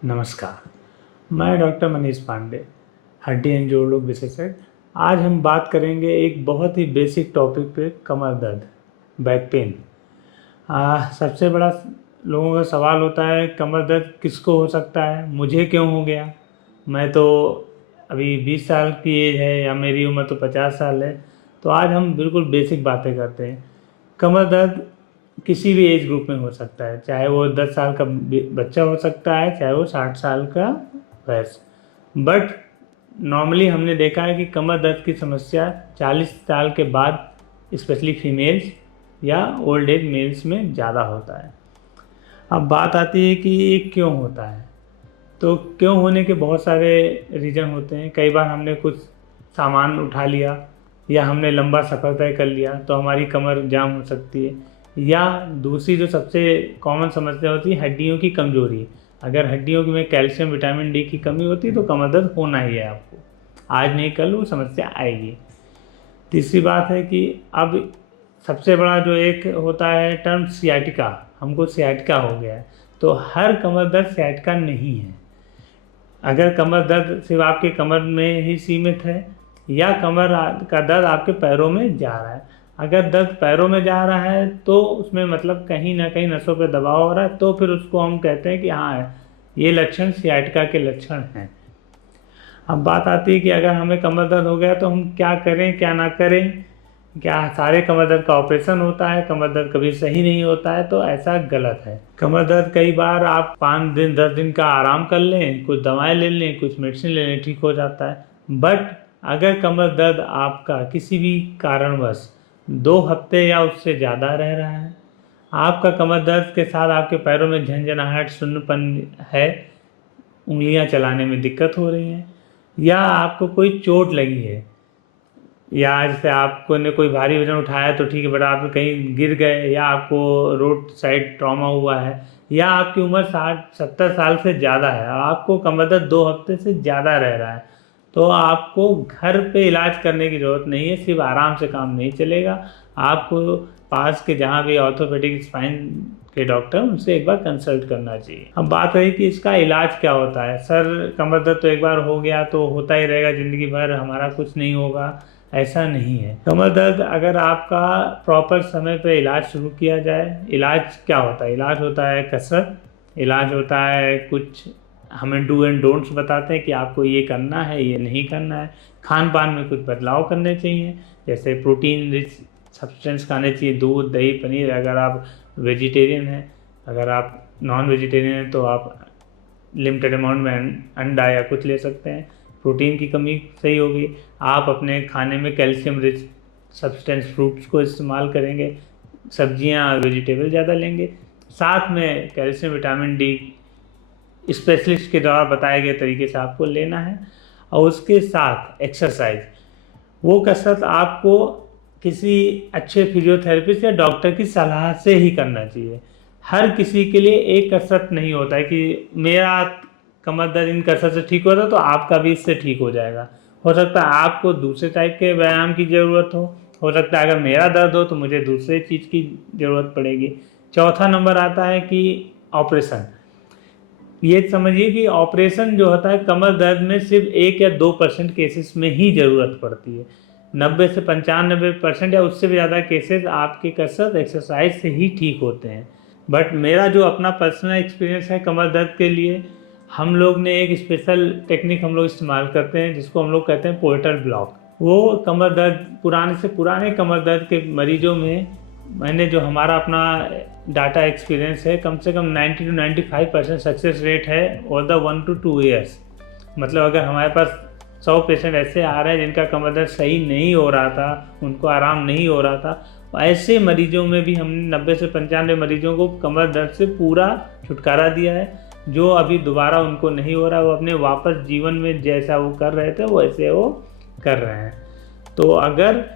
नमस्कार। मैं डॉक्टर मनीष पांडे, हड्डी एंड जोड़ रोग विशेषज्ञ। आज हम बात करेंगे एक बहुत ही बेसिक टॉपिक पे, कमर दर्द, बैक पेन। सबसे बड़ा लोगों का सवाल होता है, कमर दर्द किसको हो सकता है, मुझे क्यों हो गया। मैं तो अभी 20 साल की एज है या मेरी उम्र तो 50 साल है। तो आज हम बिल्कुल बेसिक बातें करते हैं। कमर दर्द किसी भी एज ग्रुप में हो सकता है, चाहे वो 10 साल का बच्चा हो सकता है, चाहे वो 60 साल का वयस्क। बट नॉर्मली हमने देखा है कि कमर दर्द की समस्या 40 साल के बाद स्पेशली फीमेल्स या ओल्ड एज मेल्स में ज़्यादा होता है। अब बात आती है कि ये क्यों होता है। तो क्यों होने के बहुत सारे रीज़न होते हैं। कई बार हमने कुछ सामान उठा लिया या हमने लंबा सफ़र तय कर लिया तो हमारी कमर जाम हो सकती है। या दूसरी जो सबसे कॉमन समस्या होती है, हड्डियों की कमज़ोरी। अगर हड्डियों में कैल्शियम विटामिन डी की कमी होती है तो कमर दर्द होना ही है आपको, आज नहीं कल वो समस्या आएगी। तीसरी बात है कि अब सबसे बड़ा जो एक होता है टर्म सियाटिका, हमको सियाटिका हो गया है। तो हर कमर दर्द सियाटिका नहीं है। अगर कमर दर्द सिर्फ आपके कमर में ही सीमित है या कमर का दर्द आपके पैरों में जा रहा है, अगर दर्द पैरों में जा रहा है तो उसमें मतलब कहीं ना कहीं नसों पे दबाव हो रहा है, तो फिर उसको हम कहते हैं कि हाँ, ये लक्षण सियाटिका के लक्षण हैं। अब बात आती है कि अगर हमें कमर दर्द हो गया तो हम क्या करें क्या ना करें। क्या सारे कमर दर्द का ऑपरेशन होता है? कमर दर्द कभी सही नहीं होता है, तो ऐसा गलत है। कमर दर्द कई बार आप 5 दिन 10 दिन का आराम कर लें, कुछ दवाएं ले लें, कुछ मेडिसिन ले लें, ठीक हो जाता है। बट अगर कमर दर्द आपका किसी भी कारणवश 2 हफ्ते या उससे ज़्यादा रह रहा है, आपका कमर दर्द के साथ आपके पैरों में झंझनाहट, सुन्नपन है, उंगलियां चलाने में दिक्कत हो रही है, या आपको कोई चोट लगी है, या जैसे आपको ने कोई भारी वजन उठाया तो ठीक है, बट आप कहीं गिर गए, या आपको रोड साइड ट्रॉमा हुआ है, या आपकी उम्र 60-70 साल से ज़्यादा है और आपको कमर दर्द 2 हफ्ते से ज़्यादा रह रहा है, तो आपको घर पे इलाज करने की ज़रूरत नहीं है। सिर्फ आराम से काम नहीं चलेगा। आपको पास के जहाँ भी ऑर्थोपेडिक स्पाइन के डॉक्टर, उनसे एक बार कंसल्ट करना चाहिए। अब बात है कि इसका इलाज क्या होता है। सर, कमर दर्द तो एक बार हो गया तो होता ही रहेगा ज़िंदगी भर, हमारा कुछ नहीं होगा, ऐसा नहीं है। कमर दर्द अगर आपका प्रॉपर समय पे इलाज शुरू किया जाए, इलाज क्या होता है? इलाज होता है कसरत, इलाज होता है कुछ हमें डू एंड डोंट्स बताते हैं कि आपको ये करना है, ये नहीं करना है। खान पान में कुछ बदलाव करने चाहिए, जैसे प्रोटीन रिच सब्सटेंस खाने चाहिए, दूध दही पनीर। अगर आप वेजिटेरियन हैं, अगर आप नॉन वेजिटेरियन हैं तो आप लिमिटेड अमाउंट में अंडा या कुछ ले सकते हैं। प्रोटीन की कमी सही होगी। आप अपने खाने में कैल्शियम रिच सब्सटेंस फ्रूट्स को इस्तेमाल करेंगे, सब्जियां वेजिटेबल ज़्यादा लेंगे, साथ में कैल्शियम विटामिन डी स्पेशलिस्ट के द्वारा बताए गए तरीके से आपको लेना है। और उसके साथ एक्सरसाइज, वो कसरत आपको किसी अच्छे फिजियोथेरेपिस्ट या डॉक्टर की सलाह से ही करना चाहिए। हर किसी के लिए एक कसरत नहीं होता है कि मेरा कमर दर्द इन कसरत से ठीक होता है तो आपका भी इससे ठीक हो जाएगा। हो सकता है आपको दूसरे टाइप के व्यायाम की ज़रूरत हो सकता है अगर मेरा दर्द हो तो मुझे दूसरे चीज़ की ज़रूरत पड़ेगी। चौथा नंबर आता है कि ऑपरेशन। ये समझिए कि ऑपरेशन जो होता है कमर दर्द में सिर्फ 1 या 2% केसेस में ही ज़रूरत पड़ती है। 90 से 95% या उससे भी ज़्यादा केसेस आपके कसरत एक्सरसाइज से ही ठीक होते हैं। बट मेरा जो अपना पर्सनल एक्सपीरियंस है कमर दर्द के लिए, हम लोग ने एक स्पेशल टेक्निक हम लोग इस्तेमाल करते हैं जिसको हम लोग कहते हैं पोर्टर ब्लॉक। वो कमर दर्द, पुराने से पुराने कमर दर्द के मरीजों में मैंने जो हमारा अपना डाटा एक्सपीरियंस है, कम से कम 90 to 95% सक्सेस रेट है और द 1 to 2 ईयर्स। मतलब अगर हमारे पास 100 पेशेंट ऐसे आ रहे हैं जिनका कमर दर्द सही नहीं हो रहा था, उनको आराम नहीं हो रहा था, ऐसे मरीजों में भी हमने 90 से 95 मरीजों को कमर दर्द से पूरा छुटकारा दिया है। जो अभी दोबारा उनको नहीं हो रहा, वो अपने वापस जीवन में जैसा वो कर रहे थे वैसे वो कर रहे हैं। तो अगर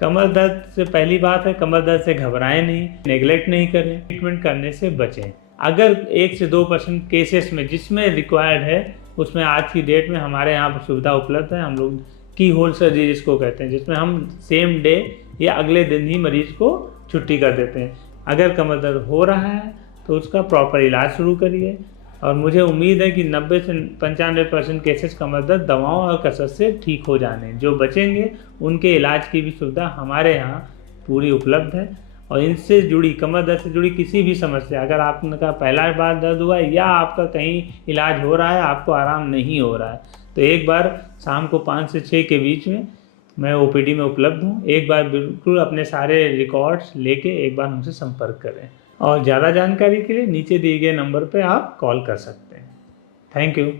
कमर दर्द से पहली बात है, कमर दर्द से घबराएं नहीं, नेगलेक्ट नहीं करें, ट्रीटमेंट करने से बचें। अगर 1 से 2% केसेस में जिसमें रिक्वायर्ड है, उसमें आज की डेट में हमारे यहाँ सुविधा उपलब्ध है। हम लोग की होल सर्जरी जिसको कहते हैं, जिसमें हम सेम डे या अगले दिन ही मरीज को छुट्टी कर देते हैं। अगर कमर दर्द हो रहा है तो उसका प्रॉपर इलाज शुरू करिए। और मुझे उम्मीद है कि 90 से 95% केसेस कमर दर्द दवाओं और कसरत से ठीक हो जाने, जो बचेंगे उनके इलाज की भी सुविधा हमारे यहाँ पूरी उपलब्ध है। और इनसे जुड़ी, कमर दर्द से जुड़ी किसी भी समस्या, अगर आपका पहला बार दर्द हुआ है या आपका कहीं इलाज हो रहा है, आपको आराम नहीं हो रहा है, तो एक बार शाम को 5 से 6 के बीच में मैं ओपीडी में उपलब्ध हूँ। एक बार बिल्कुल अपने सारे रिकॉर्ड्स लेके एक बार हमसे संपर्क करें, और ज़्यादा जानकारी के लिए नीचे दिए गए नंबर पर आप कॉल कर सकते हैं। Thank you.